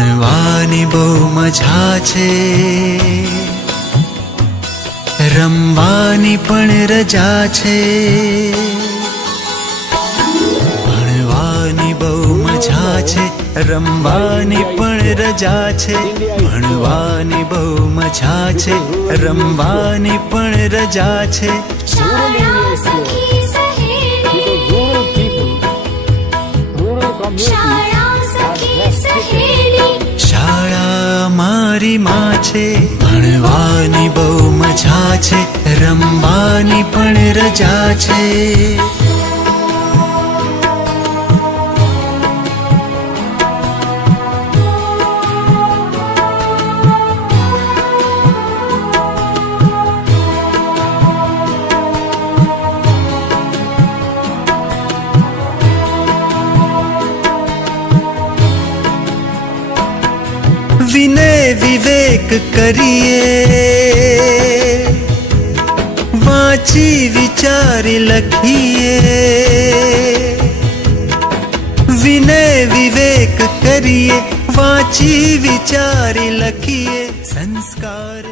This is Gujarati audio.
ભણવાની બહુ મજા છે, રમવાની પણ રજા છે. ભણવાની બહુ મજા છે, રમવાની પણ રજા છે. ભણવાની બહુ મજા છે, રમવાની પણ રજા છે. શાળા સખી સહેલી, શાળા સખી સહેલી, શાળા મારી માં છે. ભણવાની બહુ મજા છે, રમવાની પણ રજા છે. વિનય વિવેક કરીએ, વાંચી વિચારી લખીએ. વિનય વિવેક કરીએ, વાંચી વિચારી લખીએ. સંસ્કાર